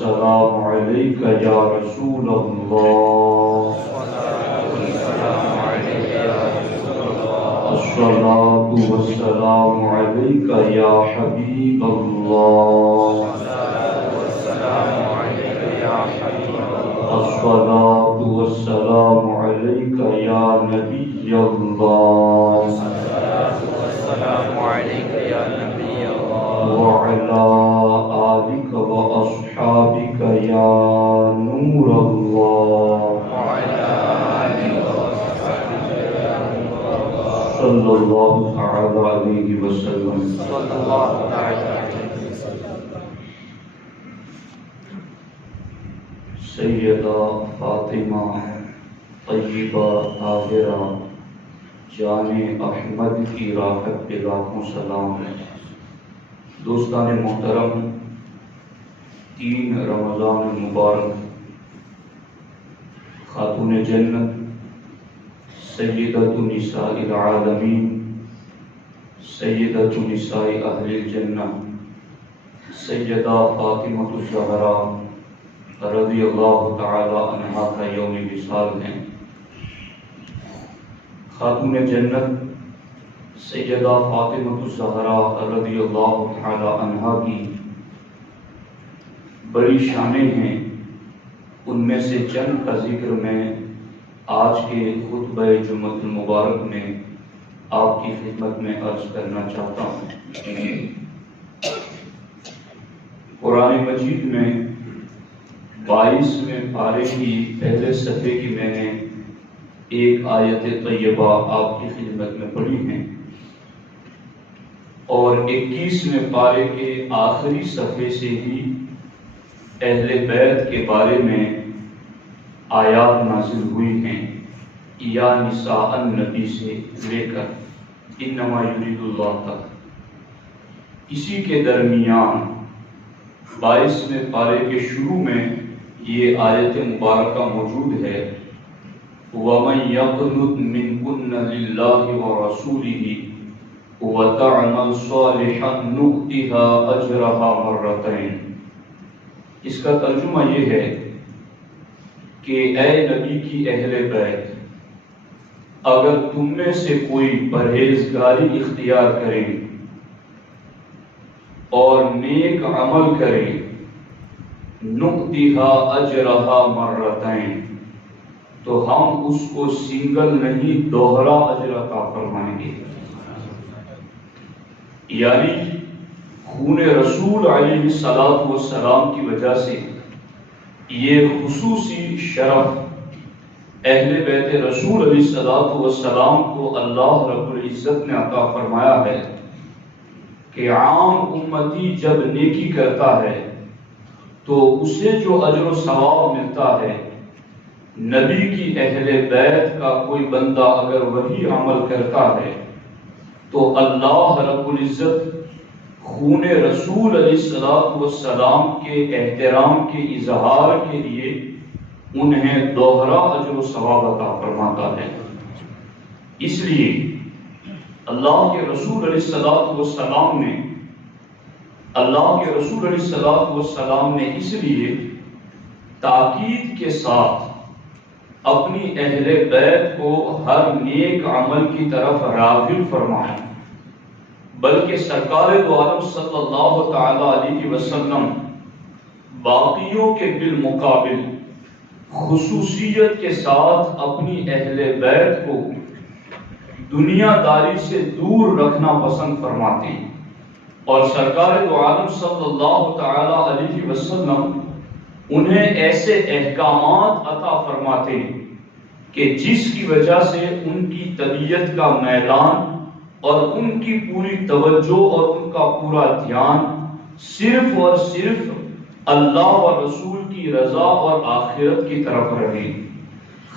السلام علیک یا رسول اللہ، الصلاۃ والسلام علیک یا حبیب اللہ، الصلاۃ والسلام علیک یا نبی اللہ، وعلی آلک واصحابک یا نور اللہ، صلی اللہ تعالی علیہ وسلم۔ سیدہ فاطمہ طیبہ طاہرہ جان احمد کی راحت پہ لاکھوں سلام ہے۔ دوستان محترم، 3 رمضان مبارک خاتون جنت سیدۃ نساء العالمین، سیدۃ نساء اہل الجنہ، سیدہ فاطمہ الزہراء رضی اللہ تعالی عنہا کا یوم وصال ہے۔ خاتون جنت سیدہ فاطمہ الزہراء رضی اللہ تعالی عنہا کی بڑی شانیں ہیں، ان میں سے چند کا ذکر میں آج کے خطبہ جمعہ المبارک میں آپ کی خدمت میں عرض کرنا چاہتا ہوں۔ قرآن مجید میں 22ویں پارے کی پہلے صفحے کی میں نے ایک آیت طیبہ آپ کی خدمت میں پڑھی ہیں، اور 21ویں پارے کے آخری صفحے سے ہی اہل بیت کے بارے میں آیات نازل ہوئی ہیں، یا نساء النبی سے لے کر انما یرید اللہ تک۔ اسی کے درمیان 22ویں پارے کے شروع میں یہ آیت مبارکہ موجود ہے، وَمَن يَقْنُتْ مِنْكُنَّ لِلَّهِ وَرَسُولِهِ وَتَعْمَلْ صَالِحًا نُؤْتِهَا أَجْرَهَا مَرَّتَيْنِ۔ اس کا ترجمہ یہ ہے کہ اے نبی کی اہل بیت، اگر تم میں سے کوئی پرہیزگاری اختیار کرے اور نیک عمل کرے، نُؤْتِهَا أَجْرَهَا مَرَّتَيْنِ، تو ہم اس کو سنگل نہیں دوہرا اجر عطا فرمائیں گے۔ یعنی خون رسول علیہ السلام کی وجہ سے یہ خصوصی شرف اہل بیت رسول علیہ السلام کو اللہ رب العزت نے عطا فرمایا ہے کہ عام امتی جب نیکی کرتا ہے تو اسے جو اجر و ثواب ملتا ہے، نبی کی اہل بیت کا کوئی بندہ اگر وہی عمل کرتا ہے تو اللہ رب العزت خون رسول علیہ السلام کے احترام کے اظہار کے لیے انہیں دوہرا اجر و ثواب عطا فرماتا ہے۔ اس لیے اللہ کے رسول علیہ السلام نے اس لیے تاکید کے ساتھ اپنی اہل بیت کو ہر نیک عمل کی طرف راغب فرمایا، بلکہ سرکار دو عالم صلی اللہ تعالی علیہ وسلم باقیوں کے بالمقابل خصوصیت کے ساتھ اپنی اہل بیت کو دنیا داری سے دور رکھنا پسند فرماتے ہیں، اور سرکار دو عالم صلی اللہ تعالی علیہ وسلم انہیں ایسے احکامات عطا فرماتے ہیں کہ جس کی وجہ سے ان کی طبیعت کا میلان اور ان کی پوری توجہ اور ان کا پورا دھیان صرف اور صرف اللہ و رسول کی رضا اور آخرت کی طرف رہے۔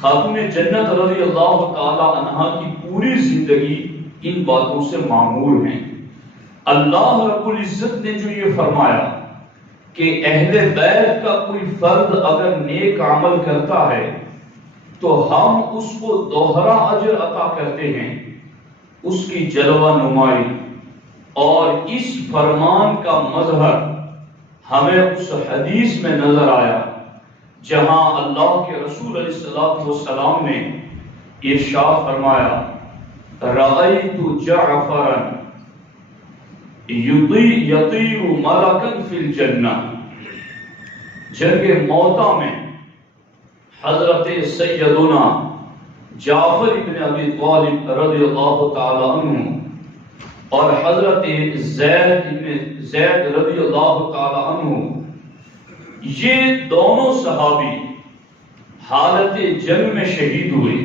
خاتون جنت رضی اللہ تعالی عنہا کی پوری زندگی ان باتوں سے معمور ہیں۔ اللہ رب العزت نے جو یہ فرمایا کہ اہل بیت کا کوئی فرد اگر نیک عمل کرتا ہے تو ہم اس کو دوہرا اجر عطا کرتے ہیں، اس کی جلوہ نمائی اور اس فرمان کا مظہر ہمیں اس حدیث میں نظر آیا جہاں اللہ کے رسول علیہ السلام نے ارشاد فرمایا رأیت جعفرا یطیر ملکا فی الجنہ. جنگ موتا میں حضرت سیدنا جعفر ابن ابی طالب رضی اللہ تعالی عنہ اور حضرت زید رضی اللہ تعالی عنہ، یہ دونوں صحابی حالت جنگ میں شہید ہوئے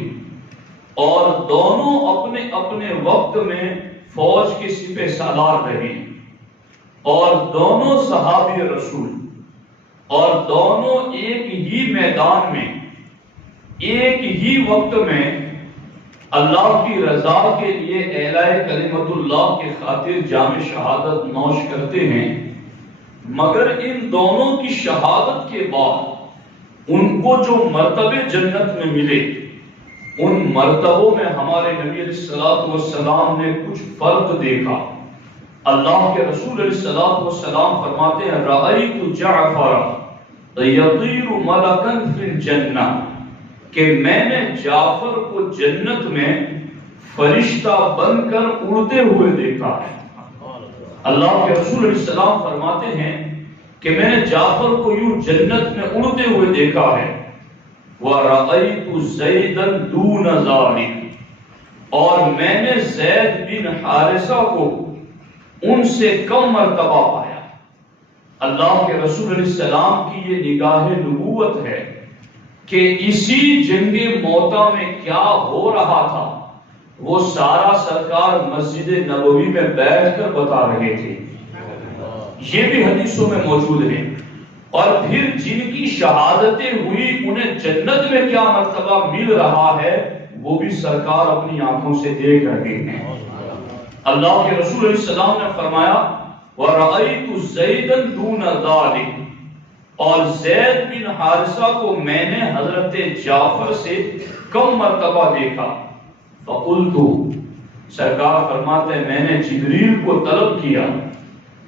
اور دونوں اپنے اپنے وقت میں فوج کے سپہ سالار رہے اور دونوں صحابی رسول اور دونوں ایک ہی میدان میں ایک ہی وقت میں اللہ کی رضا کے لیے اعلاء کلمت اللہ کے خاطر جام شہادت نوش کرتے ہیں، مگر ان دونوں کی شہادت کے بعد ان کو جو مرتبے جنت میں ملے ان مرتبوں میں ہمارے نبی علیہ السلام نے کچھ فرق دیکھا. اللہ کے رسول علیہ السلام فرماتے ہیں رأیت جعفر یطیر ملکا فی الجنہ، کہ میں نے جعفر کو جنت میں فرشتہ بن کر اڑتے ہوئے دیکھا ہے. اللہ کے رسول علیہ السلام فرماتے ہیں کہ میں نے جعفر کو یوں جنت میں اڑتے ہوئے دیکھا ہے. وَرَأَيْتُ زَيْدًا دُونَ ذَلِكَ، اور میں نے زید بن حارثہ کو ان سے کم مرتبہ پایا. اللہ کے رسول علیہ السلام کی یہ نگاہ نبوت ہے کہ اسی جنگ موتا میں کیا ہو رہا تھا وہ سارا سرکار مسجد نبوی میں بیٹھ کر بتا رہے تھے. یہ بھی حدیثوں میں موجود ہیں. اور پھر جن کی شہادتیں ہوئی انہیں جنت میں کیا مرتبہ مل رہا ہے وہ بھی سرکار اپنی آنکھوں سے دیکھ رہے ہیں. اللہ کے رسول علیہ السلام نے فرمایا وَرَأَيْتُ زَيْدًا دُونَ ذَلِكَ، اور زید بن حارثہ کو میں نے حضرت جعفر سے کم مرتبہ دیکھا. فَقُلْتُ، سرکار فرماتے ہیں میں نے جبریل کو طلب کیا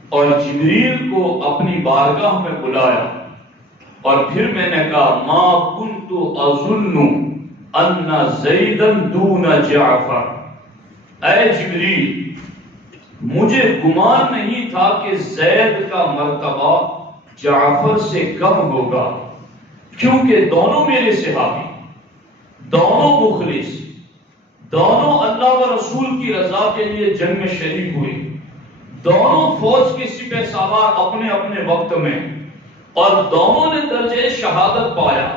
اور جبریل کو اپنی بارگاہ میں بلایا اور پھر میں نے کہا ما كنت اظن ان زیدا دون جعفر، اے جبریل مجھے گمان نہیں تھا کہ زید کا مرتبہ جعفر سے کم ہوگا، کیونکہ دونوں میرے صحابی، دونوں مخلص، دونوں اللہ و رسول کی رضا کے لیے جنگ میں شریک ہوئے، دونوں فوج کے سپہ سالار اپنے اپنے وقت میں، اور دونوں نے درجہ شہادت پایا.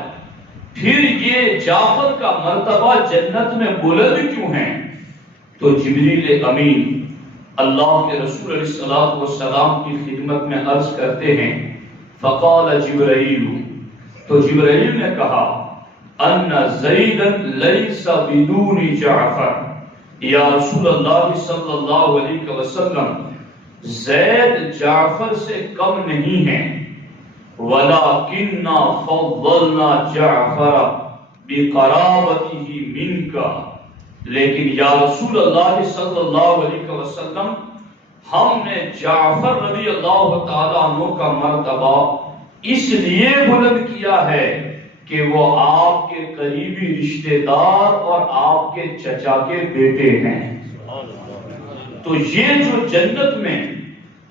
پھر یہ جعفر کا مرتبہ جنت میں بلند کیوں ہے؟ تو جبریل امین اللہ کے رسول علیہ السلام کی خدمت میں عرض کرتے ہیں فقال جبرائیل، تو جبرائیل نے کہا ان زیدا لیس بدون جعفر، یا رسول اللہ صلی اللہ علیہ وسلم زید جعفر سے کم نہیں ہے، وَلَكِنَّا فَضَّلْنَا جَعْفَرَ بِقَرَابَتِهِ مِنْكَ، لیکن یا رسول اللہ صلی اللہ علیہ وسلم ہم نے جعفر رضی اللہ تعالیٰ عنہ کا مرتبہ اس لیے بلند کیا ہے کہ وہ آپ کے قریبی رشتہ دار اور آپ کے چچا کے بیٹے ہیں. تو یہ جو جنت میں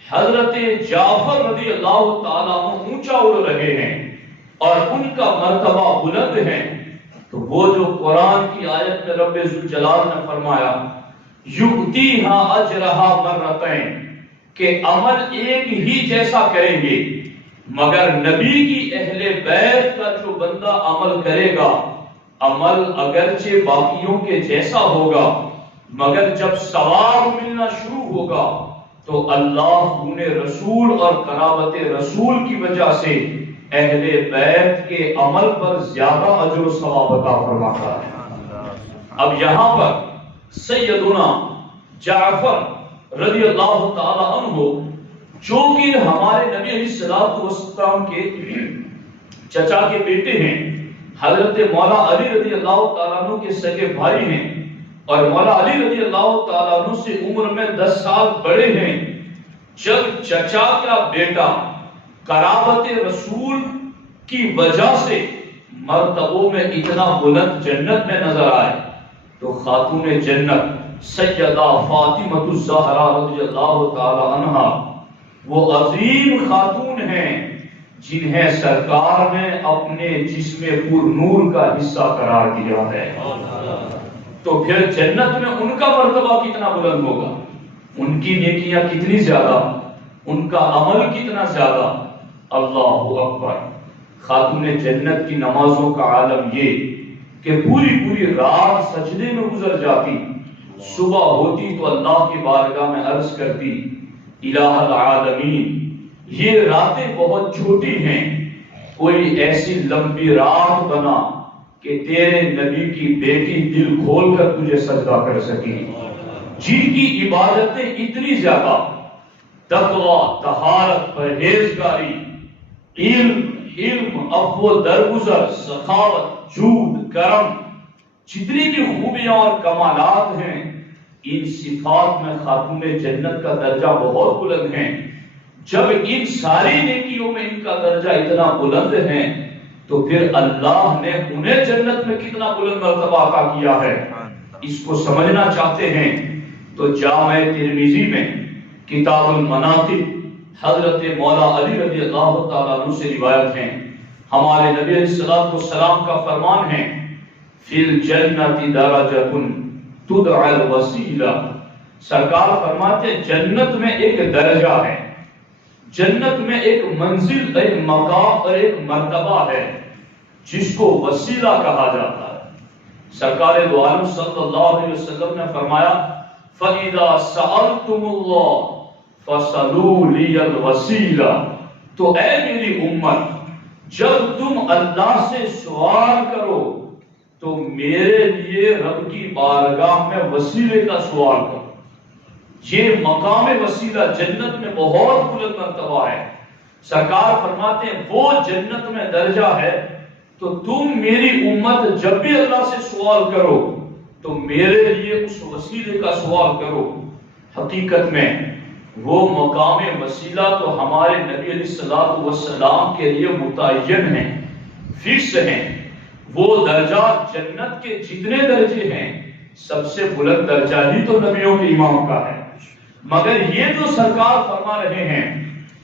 حضرت جعفر رضی اللہ تعالیٰ عنہ اونچا اڑ رہے ہیں اور ان کا مرتبہ بلند ہے، تو وہ جو قرآن کی آیت میں رب ذوالجلال نے فرمایا یؤتیہا اجرہا مرتین، کہ عمل ایک ہی جیسا کریں گے، مگر نبی کی اہل بیت کا جو بندہ عمل کرے گا عمل اگرچہ باقیوں کے جیسا ہوگا، مگر جب ثواب ملنا شروع ہوگا تو اللہ انہیں رسول اور قرابت رسول کی وجہ سے اہل بیت کے عمل پر زیادہ اجر و ثواب عطا فرماتا ہے. اب یہاں پر سیدنا جعفر رضی اللہ تعالی عنہ جو کہ ہمارے نبی علیہ السلام کے چچا کے بیٹے ہیں، حضرت مولا علی رضی اللہ تعالیٰ عنہ کے سگے بھائی ہیں اور مولا علی رضی اللہ تعالیٰ عنہ سے عمر میں 10 سال بڑے ہیں، جب چچا کا بیٹا قرابت رسول کی وجہ سے مرتبوں میں اتنا بلند جنت میں نظر آئے تو خاتون جنت سیدہ فاطمہ الزہرا رضی اللہ تعالی عنہا وہ عظیم خاتون ہیں جنہیں سرکار نے اپنے جسم پر نور کا حصہ قرار دیا ہے، تو پھر جنت میں ان کا مرتبہ کتنا بلند ہوگا، ان کی نیکیاں کتنی زیادہ، ان کا عمل کتنا زیادہ۔ اللہ اکبر۔ خاتون جنت کی نمازوں کا عالم یہ کہ پوری رات سجدے میں گزر جاتی، صبح ہوتی تو اللہ کی بارگاہ میں عرض کرتی الہ العالمین یہ راتیں بہت چھوٹی ہیں، کوئی ایسی لمبی رات بنا کہ تیرے نبی کی بیٹی دل کھول کر تجھے سجدہ کر سکی، جن کی عبادتیں اتنی زیادہ، تقوی، طہارت، پرہیزگاری، علم، عفو، درگزر، سخاوت، جود، کرم، جتنی بھی خوبیاں اور کمالات ہیں، ان صفات میں خاتون جنت کا درجہ بہت بلند ہے۔ جب ان ساری نیکیوں میں ان کا درجہ اتنا بلند ہے تو پھر اللہ نے انہیں جنت میں کتنا بلند مرتبہ عطا کیا ہے، اس کو سمجھنا چاہتے ہیں تو جامع ترمذی میں کتاب المناقب حضرت مولا علی رضی اللہ تعالیٰ عنہ سے روایت ہے، ہمارے نبی علیہ السلام کا فرمان ہے فی الجنت درجۃ تدعى الوسیلہ، سرکار فرماتے جنت میں ایک درجہ ہے، جنت میں ایک منزل، ایک مقام اور ایک مرتبہ ہے جس کو وسیلہ کہا جاتا ہے۔ سرکار دو عالم صلی اللہ علیہ وسلم نے فرمایا فَإِذَا سَأَلْتُمُ اللَّهَ فَصَلُوا لِيَ الْوَسِيلَةَ، تو اے میری امت جب تم اللہ سے سوال کرو تو میرے لیے رب کی بارگاہ میں وسیلے کا سوال کرو۔ یہ مقام وسیلہ جنت میں بہت بلند مرتبہ ہے۔ سرکار فرماتے ہیں وہ جنت میں درجہ ہے تو تم میری امت جب بھی اللہ سے سوال کرو تو میرے لیے اس وسیلے کا سوال کرو۔ حقیقت میں وہ مقام وسیلہ تو ہمارے نبی علیہ السلام کے لیے متعین ہے، فکس ہے۔ وہ درجہ جنت کے جتنے درجے ہیں سب سے بلند درجہ ہی تو نبیوں کے امام کا ہے، مگر یہ جو سرکار فرما رہے ہیں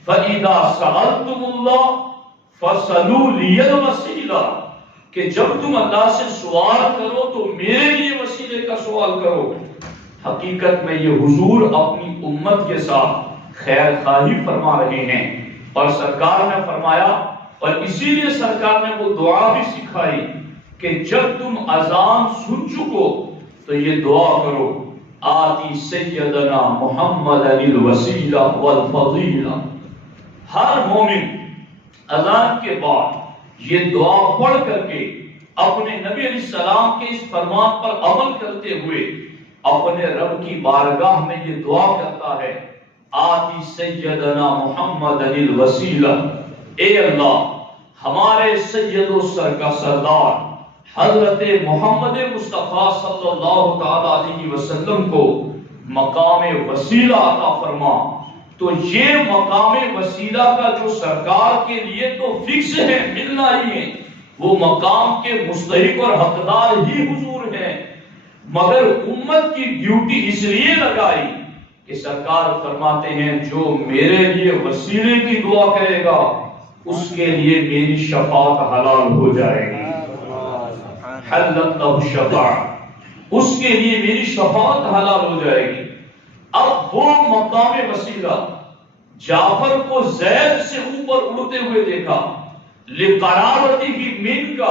فَإِذَا سَأَلْتُمُ اللَّهَ فَصَلُوا لِيَ الْوَسِيلَةَ، کہ جب تم اللہ سے سوال کرو تو میرے لیے وسیلے کا سوال کرو۔ حقیقت میں یہ حضور اپنی امت کے ساتھ خیر خواہی فرما رہے ہیں، اور سرکار نے فرمایا، اور اسی لیے سرکار نے وہ دعا بھی سکھائی کہ جب تم اذان سن چکو تو یہ دعا کرو آتی سیدنا محمد الوسیلہ والفضیلہ۔ ہر مومن اذان کے بعد یہ دعا پڑھ کر کے اپنے نبی علیہ السلام کے اس فرمان پر عمل کرتے ہوئے اپنے رب کی بارگاہ میں یہ دعا کرتا ہے آتی سیدنا محمد الوسیلہ، اے اللہ ہمارے سید و سردار حضرت محمد مصطفیٰ صلی اللہ تعالی علیہ وسلم کو مقام وسیلہ عطا فرما۔ تو یہ مقام وسیلہ کا جو سرکار کے لیے تو فکس ہے، ملنا ہی ہے، وہ مقام کے مستحق اور حقدار ہی حضور ہیں، مگر امت کی ڈیوٹی اس لیے لگائی کہ سرکار فرماتے ہیں جو میرے لیے وسیلے کی دعا کرے گا اس کے لیے میری شفاعت حلال ہو جائے گی، حلت لہ الشفاعۃ، اس کے لیے میری شفاعت حلال ہو جائے گی۔ اب وہ مقام وسیلہ جعفر کو زید سے اوپر اڑتے ہوئے دیکھا، لقرابتہ منک،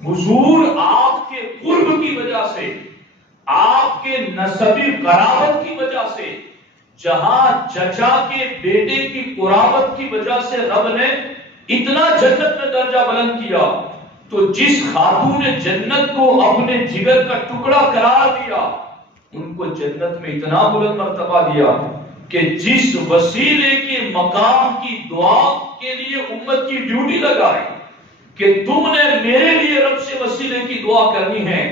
حضور آپ کے قرب کی وجہ سے، آپ کے نسبی قرابت کی وجہ سے، جہاں چچا کے بیٹے کی قرابت کی وجہ سے رب نے اتنا جنت میں درجہ بلند کیا، تو جس خاتون جنت کو اپنے جگر کا ٹکڑا قرار دیا ان کو جنت میں اتنا بلند مرتبہ دیا کہ جس وسیلے کے مقام کی دعا کے لیے امت کی ڈیوٹی لگائی کہ تم نے میرے لیے رب سے وسیلے کی دعا کرنی ہے،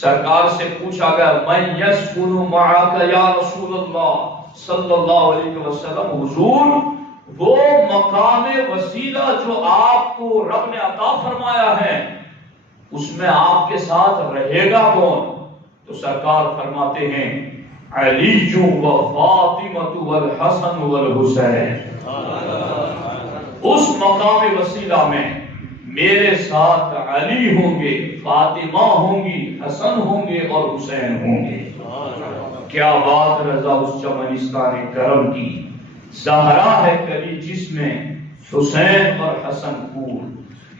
سرکار سے پوچھا گیا من یسکن معک یا رسول اللہ صلی اللہ علیہ وسلم، حضور وہ مقام وسیلہ جو آپ کو رب نے عطا فرمایا ہے اس میں آپ کے ساتھ رہے گا کون؟ تو سرکار فرماتے ہیں علی و فاطمۃ والحسن والحسین، اس مقام وسیلہ میں میرے ساتھ علی ہوں گے، فاطمہ ہوں گی، حسن ہوں گے اور حسین ہوں گے۔ کیا بات رضا اس چمنستان کرم کی، زہرا ہے کلی جس میں حسین اور حسن پھول۔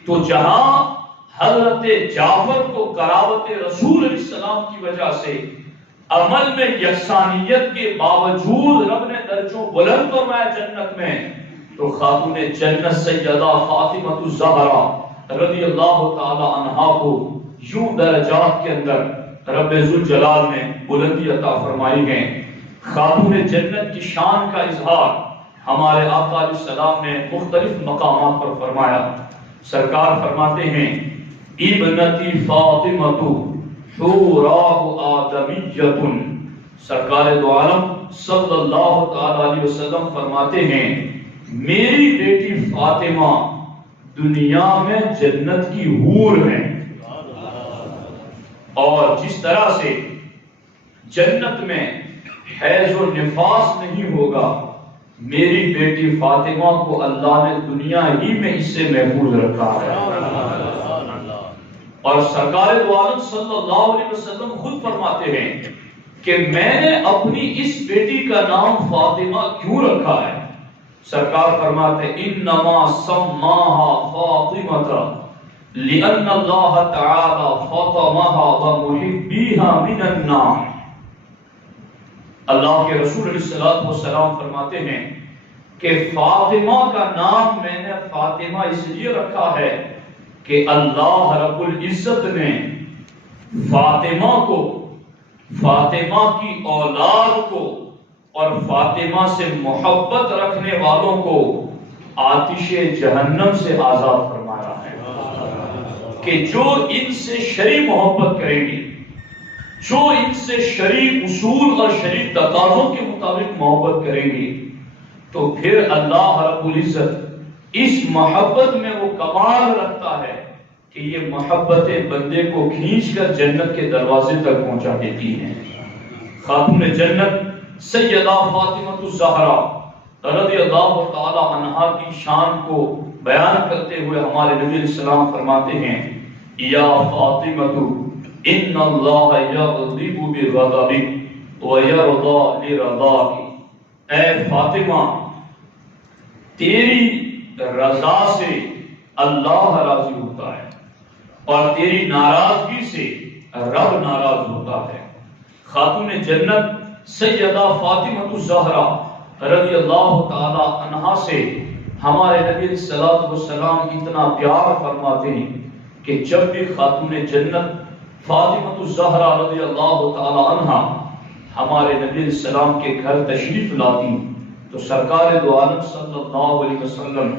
تو جہاں حضرت جعفر کو قرابت رسول علیہ السلام کی وجہ سے عمل میں یکسانیت کے باوجود رب نے درجوں بلند فرمایا جنت میں، تو خاتون جنت سیدہ فاطمہ الزہرا رضی اللہ تعالی عنہا کو یوں درجات کے اندر رب ذوالجلال نے بلندی عطا فرمائی ہے۔ خاتون جنت کی شان کا اظہار ہمارے آقا علیہ السلام نے مختلف مقامات پر فرمایا۔ سرکار فرماتے ہیں ابنتی فاطمہ حوراء آدمیۃ، سرکار دو عالم صلی اللہ تعالی علیہ وسلم فرماتے ہیں میری بیٹی فاطمہ دنیا میں جنت کی حور ہے، اور جس طرح سے جنت میں حیض و نفاس نہیں ہوگا، میری بیٹی فاطمہ کو اللہ نے دنیا ہی میں اس سے محفوظ رکھا ہے۔ اور سرکار دو عالم صلی اللہ علیہ وسلم خود فرماتے ہیں کہ میں نے اپنی اس بیٹی کا نام فاطمہ کیوں رکھا ہے؟ سرکار فرماتے ہیں انما سماها فاطمہ لأن اللہ تعالی فاطمها ومحبیها من النار۔ اللہ کے رسول علیہ السلام فرماتے ہیں کہ فاطمہ کا نام میں نے فاطمہ اس لیے رکھا ہے کہ اللہ رب العزت نے فاطمہ کو، فاطمہ کی اولاد کو اور فاطمہ سے محبت رکھنے والوں کو آتش جہنم سے آزاد فرمایا ہے کہ جو ان سے شرعی محبت کریں گے، جو ان سے شرعی اصول اور شرعی تقاضوں کے مطابق محبت کریں گے، تو پھر اللہ رب العزت اس محبت میں وہ کمال رکھتا ہے کہ یہ محبت بندے کو کھینچ کر جنت کے دروازے تک پہنچا دیتی ہیں۔ خاتون جنت سیدہ فاطمہ الزہرا رضی اللہ تعالی عنہا کی شان کو بیان کرتے ہوئے ہمارے نبی علیہ السلام فرماتے ہیں یا فاطمہ ان اللہ یغضب بغضبک ویرضى لرضاک، اے فاطمہ تیری رضا سے اللہ راضی ہوتا ہے اور تیری ناراضگی سے رب ناراض ہوتا ہے۔ خاتون جنت سیدہ فاطمہ الزہرا رضی اللہ تعالی عنہا سے ہمارے نبی علیہ السلام اتنا پیار فرماتے ہیں کہ جب بھی خاتون جنت فاطمہ الزہرا رضی اللہ تعالی عنہا ہمارے نبی علیہ السلام کے گھر تشریف لاتی تو سرکار دو عالم صلی اللہ علیہ وسلم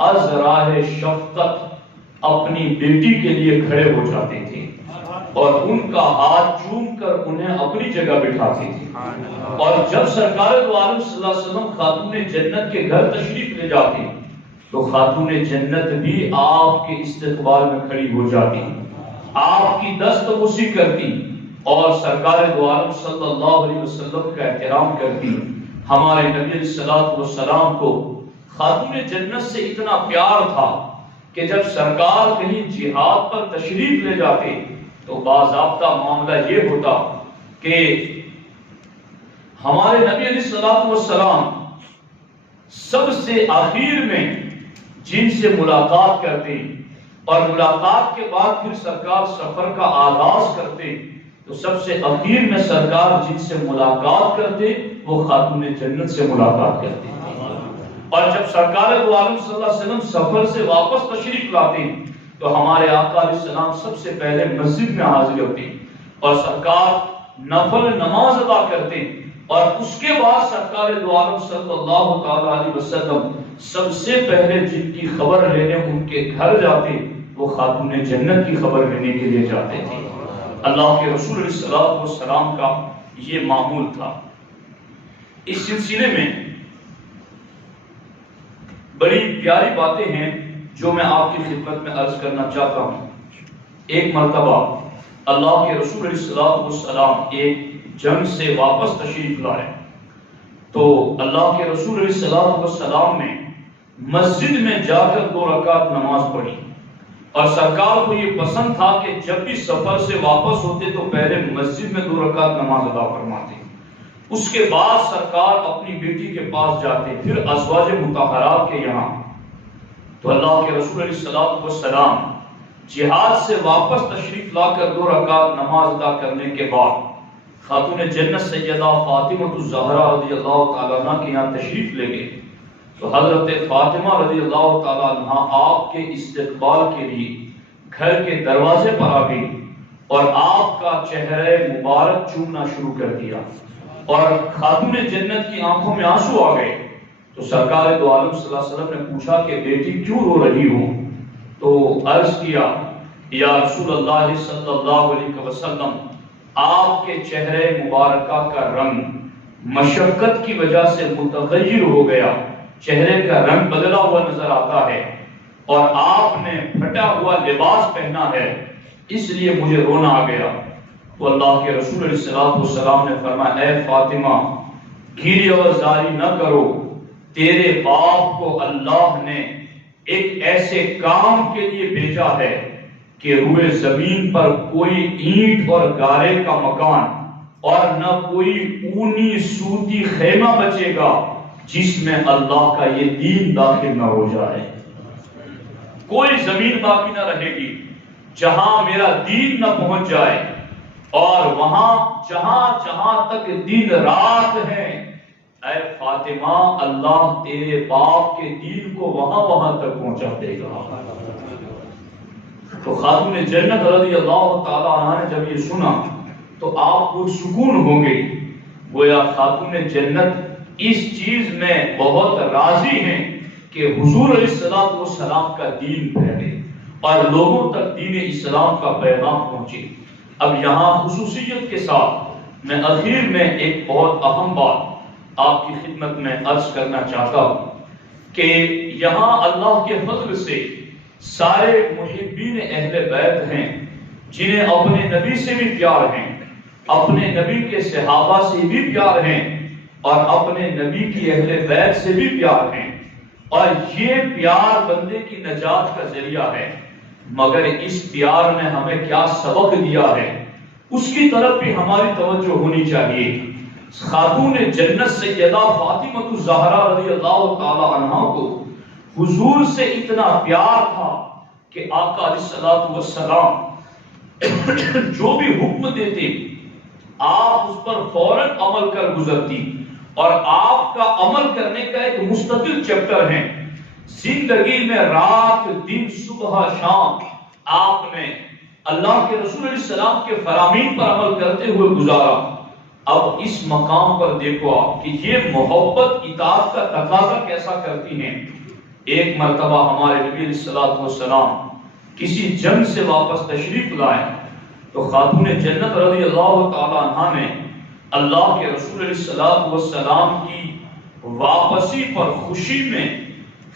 از راہ شفقت اپنی بیٹی کے لیے کھڑے ہو جاتے تھے اور ان کا ہاتھ چوم کر انہیں اپنی جگہ بٹھاتے تھے، اور جب سرکار دو عالم صلی اللہ علیہ وسلم خاتون جنت کے گھر تشریف لے جاتے تو خاتون جنت بھی آپ کے استقبال میں کھڑی ہو جاتی، آپ کی دستبوسی کرتی اور سرکار دو عالم صلی اللہ علیہ وسلم کا احترام کرتی۔ ہمارے نبی علیہ السلام کو خاتون جنت سے اتنا پیار تھا کہ جب سرکار کہیں جہاد پر تشریف لے جاتے تو باضابطہ معاملہ یہ ہوتا کہ ہمارے نبی علیہ السلام سب سے آخر میں جن سے ملاقات کرتے اور ملاقات کے بعد پھر سرکار سفر کا آغاز کرتے، تو سب سے آخر میں سرکار جن سے ملاقات کرتے وہ خاتون جنت سے ملاقات کرتے، اور جب سرکار دو عالم صلی اللہ علیہ وسلم سفر سے واپس تشریف لاتے تو ہمارے آقا علیہ السلام سب سے پہلے مسجد میں حاضر ہوتے اور سرکار نفل نماز ادا کرتے، اور اس کے بعد سرکار دو عالم صلی اللہ تعالی علیہ وسلم سب سے پہلے جن کی خبر لینے ان کے گھر جاتے وہ خاتون جنت کی خبر لینے کے لیے جاتے تھے۔ اللہ کے رسول علیہ السلام کا یہ معمول تھا۔ اس سلسلے میں بڑی پیاری باتیں ہیں جو میں آپ کی خدمت میں عرض کرنا چاہتا ہوں۔ ایک مرتبہ اللہ کے رسول علیہ السلام ایک جنگ سے واپس تشریف لائے تو اللہ کے رسول علیہ السلام نے مسجد میں جا کر 2 رکعت نماز پڑھی، اور سرکار کو یہ پسند تھا کہ جب بھی سفر سے واپس ہوتے تو پہلے مسجد میں 2 رکعت نماز ادا فرماتے، اس کے بعد سرکار اپنی بیٹی کے پاس جاتے، پھر ازواج مطہرات کے یہاں۔ تو اللہ کے رسول علیہ السلام جہاد سے واپس تشریف لا کر 2 رکعت نماز ادا کرنے کے بعد خاتون جنت سیدہ فاطمہ الزہرا رضی اللہ تعالیٰ عنہ کے یہاں تشریف لے گئے تو حضرت فاطمہ رضی اللہ تعالیٰ عنہ آپ کے استقبال کے لیے گھر کے دروازے پر آ گئی اور آپ کا چہرہ مبارک چومنا شروع کر دیا، اور خاتون جنت کی آنکھوں میں آنسو آ گئے۔ تو سرکار دو عالم صلی اللہ علیہ وسلم نے پوچھا کہ بیٹی کیوں رو رہی ہو؟ تو عرض کیا یا رسول اللہ صلی اللہ علیہ وسلم، آپ کے چہرے مبارکہ کا رنگ مشقت کی وجہ سے متغیر ہو گیا، چہرے کا رنگ بدلا ہوا نظر آتا ہے، اور آپ نے پھٹا ہوا لباس پہنا ہے، اس لیے مجھے رونا آ گیا۔ تو اللہ کے رسول علیہ السلام نے فرمایا اے فاطمہ گیری اور زاری نہ کرو، تیرے باپ کو اللہ نے ایک ایسے کام کے لیے بھیجا ہے کہ روئے زمین پر کوئی اینٹ اور گارے کا مکان اور نہ کوئی اونی سوتی خیمہ بچے گا جس میں اللہ کا یہ دین داخل نہ ہو جائے۔ کوئی زمین باقی نہ رہے گی جہاں میرا دین نہ پہنچ جائے، اور وہاں جہاں تک دن رات ہے اے فاطمہ اللہ تیرے باپ کے دین کو وہاں تک پہنچا دے گا۔ تو خاتون جنت رضی اللہ تعالیٰ عنہ نے جب یہ سنا تو آپ کو سکون ہو گئی، گویا خاتون جنت اس چیز میں بہت راضی ہیں کہ حضور علیہ السلام کا دین پھیلے اور لوگوں تک دین اسلام کا پیغام پہنچے۔ اب یہاں خصوصیت کے ساتھ میں اخیر میں ایک بہت اہم بات آپ کی خدمت میں عرض کرنا چاہتا ہوں کہ یہاں اللہ کے فضل سے سارے محبین اہل بیت ہیں جنہیں اپنے نبی سے بھی پیار ہیں، اپنے نبی کے صحابہ سے بھی پیار ہیں، اور اپنے نبی کی اہل بیت سے بھی پیار ہیں، اور یہ پیار بندے کی نجات کا ذریعہ ہے۔ مگر اس پیار نے ہمیں کیا سبق دیا ہے اس کی طرف بھی ہماری توجہ ہونی چاہیے۔ خاتون جنت سیدہ فاطمہ الزہرا رضی اللہ تعالی عنہ کو حضور سے اتنا پیار تھا کہ آقا علیہ السلام جو بھی حکم دیتے آپ اس پر فوراً عمل کر گزرتی، اور آپ کا عمل کرنے کا ایک مستقل چیپٹر ہے۔ زندگی میں رات دن صبح شام آپ نے اللہ کے رسول علیہ السلام کے فرامین پر عمل کرتے ہوئے گزارا۔ اب اس مقام پر دیکھو آپ کہ یہ محبت اطاعت کا تقاضا کیسا کرتی ہیں۔ ایک مرتبہ ہمارے نبی علیہ السلام کسی جنگ سے واپس تشریف لائے تو خاتون جنت رضی اللہ تعالی عنہ نے اللہ کے رسول علیہ السلام کی واپسی پر خوشی میں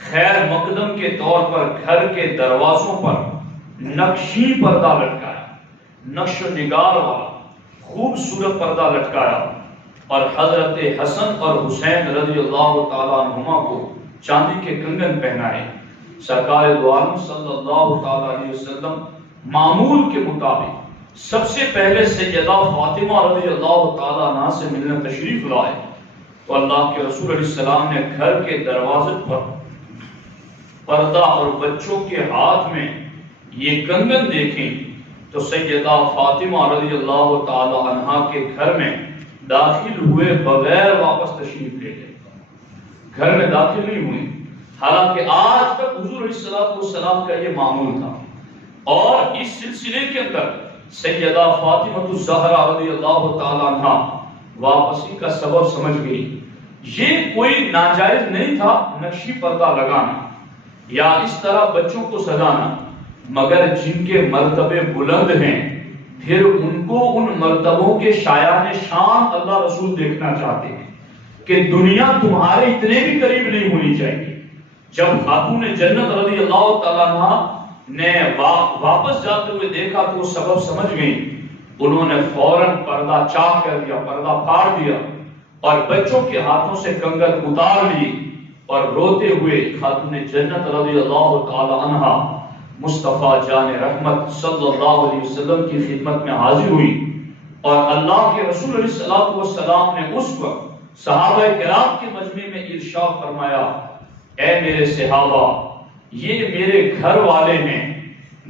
خیر مقدم کے طور پر گھر کے دروازوں پر نقشی پردہ لٹکایا، نقش و نگار والا خوبصورت پردہ لٹکایا، اور حضرت حسن اور حسین رضی اللہ تعالیٰ عنہما کو چاندی کے کنگن پہنائے۔ سرکار دو عالم صلی اللہ تعالیٰ علیہ وسلم معمول کے مطابق سب سے پہلے سیدہ فاطمہ رضی اللہ تعالیٰ عنہ سے ملنے تشریف لائے تو اللہ کے رسول علیہ السلام نے گھر کے دروازے پر پردہ اور بچوں کے ہاتھ میں یہ کنگن دیکھیں تو سیدہ فاطمہ رضی اللہ تعالی عنہا کے گھر میں داخل ہوئے بغیر واپس تشریف لے گئے، گھر میں داخل نہیں ہوئی، حالانکہ آج تک حضور علیہ السلام کا یہ معمول تھا۔ اور اس سلسلے کے اندر سیدہ فاطمہ الزہرا رضی اللہ تعالی عنہا واپسی کا سبب سمجھ گئی۔ یہ کوئی ناجائز نہیں تھا نقشی پردہ لگانا یا اس طرح بچوں کو سجانا، مگر جن کے مرتبے بلند ہیں پھر ان کو ان مرتبوں کے شایان شان اللہ رسول دیکھنا چاہتے ہیں کہ دنیا تمہارے اتنے بھی قریب نہیں ہونی چاہیے، جب خاتون جنت رضی اللہ تعالیٰ عنہ نے واپس جاتے ہوئے دیکھا تو وہ سبب سمجھ گئی. انہوں نے فوراً پردہ چاک کر دیا، پردہ پھاڑ دیا اور بچوں کے ہاتھوں سے کنگن اتار لی اور روتے ہوئے خاتون جنت رضی اللہ تعالی عنہ مصطفیٰ جان رحمت صلی اللہ علیہ وسلم کی خدمت میں حاضر ہوئی. اور اللہ کے رسول علیہ الصلوۃ والسلام نے اس وقت صحابہ کرام کے مجمع میں ارشاد فرمایا، اے میرے صحابہ، یہ میرے گھر والے ہیں،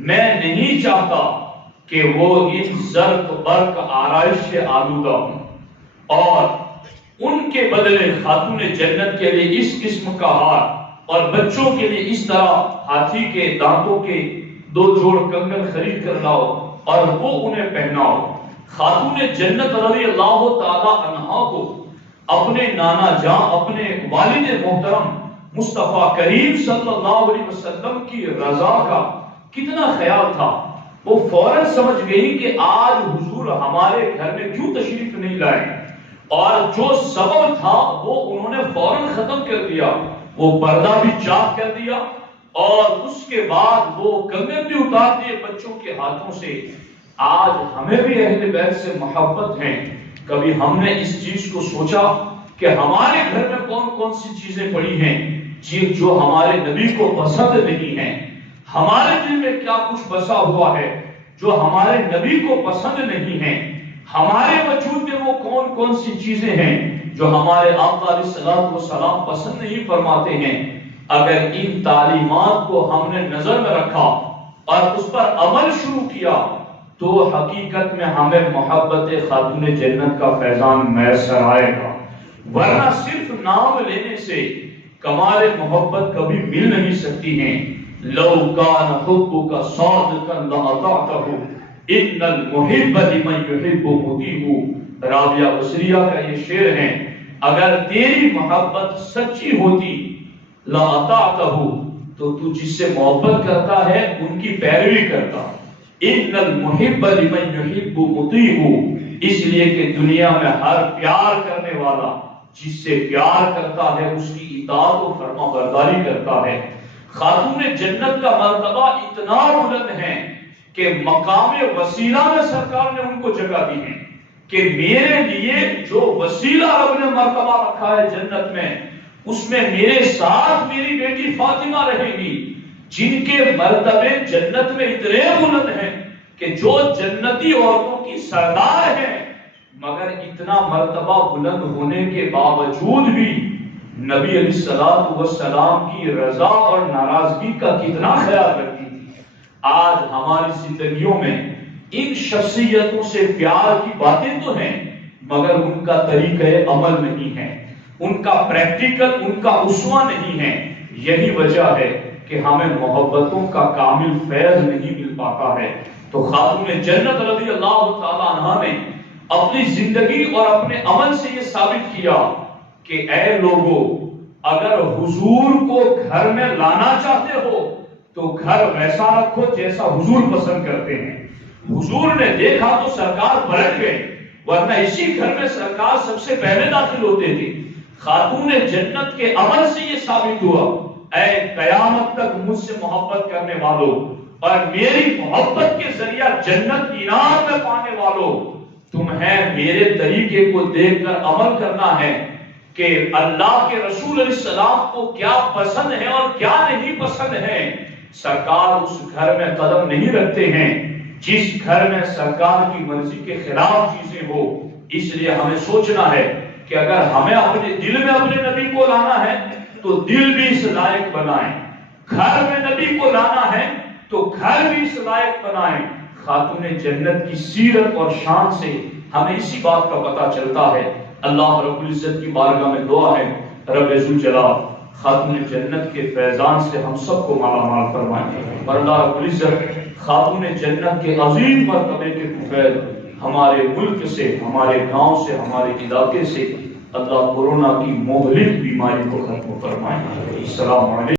میں نہیں چاہتا کہ وہ ان زرق برق آرائش سے آلودہ ہوں، اور ان کے بدلے خاتون جنت کے لیے اس قسم کا ہار اور بچوں کے لیے اس طرح ہاتھی کے دانتوں کے 2 جوڑ کنگن خرید کر لاؤ اور وہ انہیں پہناؤ. خاتون جنت رضی اللہ تعالی عنہا کو اپنے نانا جان، اپنے والد محترم مصطفیٰ کریم صلی اللہ علیہ وسلم کی رضا کا کتنا خیال تھا. وہ فوراً سمجھ گئی کہ آج حضور ہمارے گھر میں کیوں تشریف نہیں لائے، اور جو سبب تھا وہ انہوں نے فوراً ختم کر دیا. وہ پردہ بھی چاک کر دیا اور اس کے بعد وہ کنگن بھی اتار دیے بچوں کے ہاتھوں سے. آج ہمیں بھی اہل بیت سے محبت ہے. کبھی ہم نے اس چیز کو سوچا کہ ہمارے گھر میں کون کون سی چیزیں پڑی ہیں جو ہمارے نبی کو پسند نہیں ہیں؟ ہمارے دل میں کیا کچھ بسا ہوا ہے جو ہمارے نبی کو پسند نہیں ہے؟ ہمارے وجود میں وہ کون کون سی چیزیں ہیں جو ہمارے آقا علیہ الصلوۃ والسلام پسند نہیں فرماتے ہیں؟ اگر ان تعلیمات کو ہم نے نظر میں رکھا اور اس پر عمل شروع کیا تو حقیقت میں ہمیں محبت خاتون جنت کا فیضان میسر آئے گا. ورنہ صرف نام لینے سے کمال محبت کبھی مل نہیں سکتی ہیں. لو کان حبک صادقا لاطعته ان المحب لمن يحب مطیع. رابعہ بصریہ کا یہ شعر ہے، اگر تیری محبت سچی ہوتی لاطعته تو تو جس سے محبت کرتا ہے ان کی پیروی کرتا. ان المحب لمن يحب مطیع، اس لیے کہ دنیا میں ہر پیار کرنے والا جس سے پیار کرتا ہے اس کی اطاعت و فرما برداری کرتا ہے. خاتون جنت کا مرتبہ اتنا بلند ہے کہ مقام وسیلہ میں سرکار نے ان کو جگہ دی ہے کہ میرے لیے جو وسیلہ رب نے مرتبہ رکھا ہے جنت میں، اس میں میرے ساتھ میری بیٹی فاطمہ رہے گی، جن کے مرتبے جنت میں اتنے بلند ہیں کہ جو جنتی عورتوں کی سردار ہیں، مگر اتنا مرتبہ بلند ہونے کے باوجود بھی نبی علیہ الصلوۃ والسلام کی رضا اور ناراضگی کا کتنا خیال رکھتی تھی. آج ہماری زندگیوں میں ان شخصیتوں سے پیار کی باتیں تو ہیں مگر ان کا طریقہ عمل نہیں ہے، ان کا پریکٹیکل، ان کا اسوہ نہیں ہے. یہی وجہ ہے کہ ہمیں محبتوں کا کامل فیض نہیں مل پاتا ہے. تو خاتون جنت رضی اللہ تعالی عنہا نے اپنی زندگی اور اپنے عمل سے یہ ثابت کیا کہ اے لوگو، اگر حضور کو گھر میں لانا چاہتے ہو تو گھر ویسا رکھو جیسا حضور پسند کرتے ہیں. حضور نے دیکھا تو سرکار پلٹ گئے، ورنہ اسی گھر میں سرکار سب سے پہلے داخل ہوتے تھے. خاتون جنت کے عمل سے یہ ثابت ہوا، اے قیامت تک مجھ سے محبت کرنے والوں اور میری محبت کے ذریعہ جنت انعام میں پانے والوں، تمہیں میرے طریقے کو دیکھ کر عمل کرنا ہے کہ اللہ کے رسول علیہ السلام کو کیا پسند ہے اور کیا نہیں پسند ہے. سرکار اس گھر میں قدم نہیں رکھتے ہیں جس گھر میں سرکار کی مرضی کے خلاف چیزیں ہو. اس لیے ہمیں سوچنا ہے کہ اگر ہمیں اپنے دل میں اپنے نبی کو لانا ہے تو دل بھی اس لائق بنائیں، گھر میں نبی کو لانا ہے تو گھر بھی اس لائق بنائیں. خاتون جنت کی سیرت اور شان سے ہمیں اسی بات کا پتہ چلتا ہے. اللہ رب العزت کی بارگاہ میں دعا ہے، رب ذوالجلال خاتون جنت کے فیضان سے ہم سب کو مالا مال فرمائے، اور اللہ رب العزت خاتون جنت کے عظیم مرتبے کے فیض ہمارے ملک سے، ہمارے گاؤں سے، ہمارے علاقے سے اللہ کورونا کی مہلک بیماری کو ختم فرمائے. السلام علیکم.